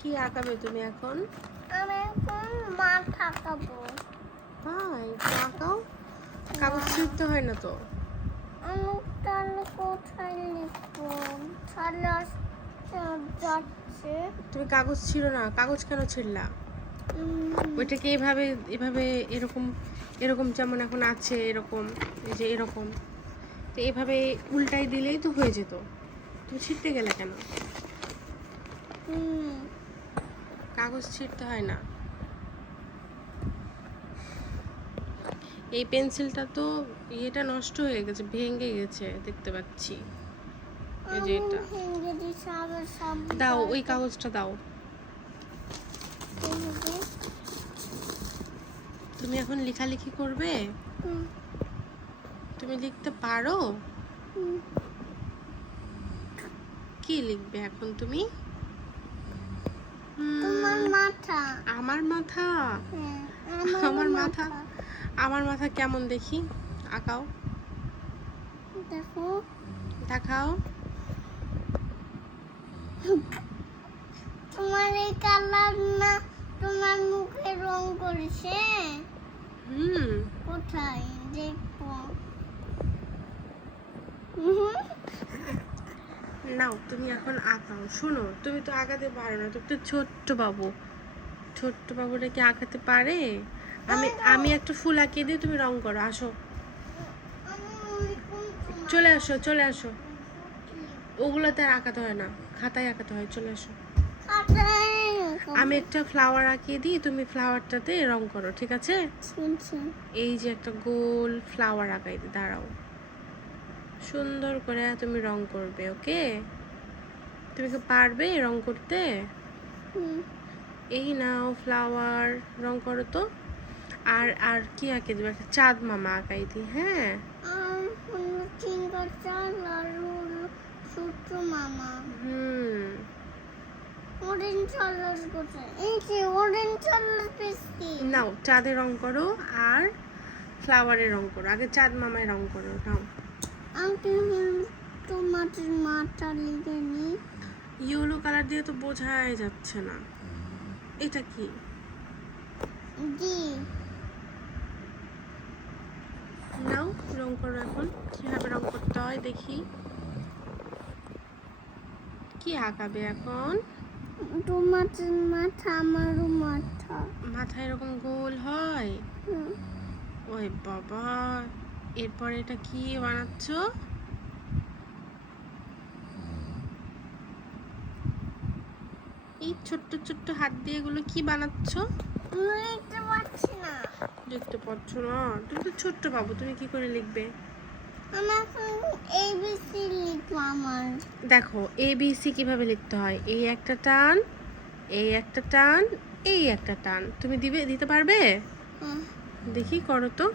কি আঁকাবে তুমি এখন? আমি এখন মাথা আঁকাবো। হ্যাঁ, একটু আঁকাও। কাগজ ছিঁড়তে হয় না তো। আমি তাহলে কোথায় লিখবো? তাহলে যাচ্ছে। তুমি কাগজ ছিঁড়ো না, কাগজ কেন ছিঁড়লা? ওইটাকে এভাবে এভাবে এরকম এরকম যেমন এখন আছে এরকম, এই যে এরকম, তো এভাবে উল্টাই দিলেই তো হয়ে যেত। তুমি ছিঁড়তে গেলে কেন? কাগজ ছিঁড়তে হয় না। এই পেন্সিলটা তো এটা নষ্ট হয়ে গেছে, ভেঙে গেছে দেখতে পাচ্ছি। এই যে এটা দাও, ওই কাগজটা দাও। তুমি এখন লেখালেখি করবে? তুমি লিখতে পারো? কি লিখবে এখন তুমি? তোমার মাথা। আমার মাথা? হ্যাঁ, আমার মাথা? আমার মাথা কেমন দেখি? আঁকাও, দেখো। দেখাও। তোমার এই কালার না তোমার মুখে রং করেছে? কোথায় দেখবো? নাও তুমি এখন আঁকাও। শোনো, তুমি তো আঁকাতে পারো না, তুমি তো ছোট্ট বাবু। ছোট্ট বাবুরা কি আঁকাতে পারে? আমি একটা ফুল আঁকিয়ে দিই, তুমি রং করো। আসো, চলে আসো, চলে আসো। ওগুলোতে আর আঁকাতে হয় না, খাতায় আঁকাতে হয়। চলে আসো। আমি একটা ফ্লাওয়ার আঁকিয়ে দিই, তুমি ফ্লাওয়ারটাতে রং করো, ঠিক আছে? এই যে একটা গোল ফ্লাওয়ার আঁকাই দিই, দাঁড়াও। সুন্দর করে তুমি রং করবে, ওকে? তুমি কি পারবে রং করতে? এই নাও ফ্লাওয়ার, রং করো তো। আর আর কি আঁকে দিবে? একটা চাঁদ মামা আঁকাই দিই, হ্যাঁ? মামা নাও চাঁদে রং করো আর ফ্লাওয়ারে রং করো। আগে চাঁদ মামায় রং করো, নাও। তোমাদের মাথা লিখে নি। ইয়েলো কালার দিয়ে তো বোঝাই যাচ্ছে না। এটা কি? জি, নাও রং করো এখন। কিভাবে রং করতে হয় দেখি। কি আঁকাবে এখন? তোমাদের মাথা আমারও মাথা। মাথা এরকম গোল হয়? ওই বাবা, এরপর এটা কি বানাচ্ছ? এই ছোট্ট ছোট্ট হাত দিয়ে এগুলো কি বানাচ্ছ? দেখতে পাচ্ছি না। দেখতে পাচ্ছ না? তুমি তো ছোট্ট বাবু, তুমি কি করে লিখবে? আমার ABC লিখবো আমার। দেখো ABC কিভাবে লিখতে হয়। এই একটা টান, এই একটা টান, এই একটা টান। তুমি দিতে পারবে? দেখি, করো তো।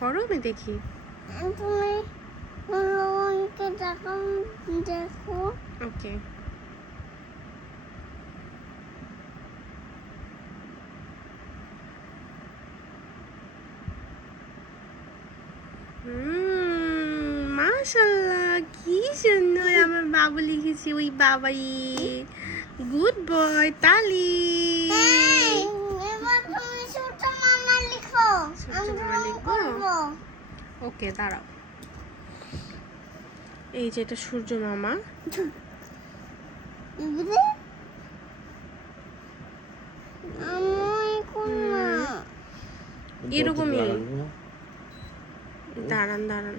করো, আমি দেখি। তুমি রঙকে দেখো। ওকে। মাশাআল্লাহ, কি সুন্দর আমার বাবু লিখেছে। ওই বাবাই, গুড বয়, তালি। এবার তুমি ছোট মামা লিখো। ছোট মামা লিখবো? ওকে, দাঁড়াও। এই যে এটা সূর্য মামা। এরকমই। দাঁড়ান দাঁড়ান।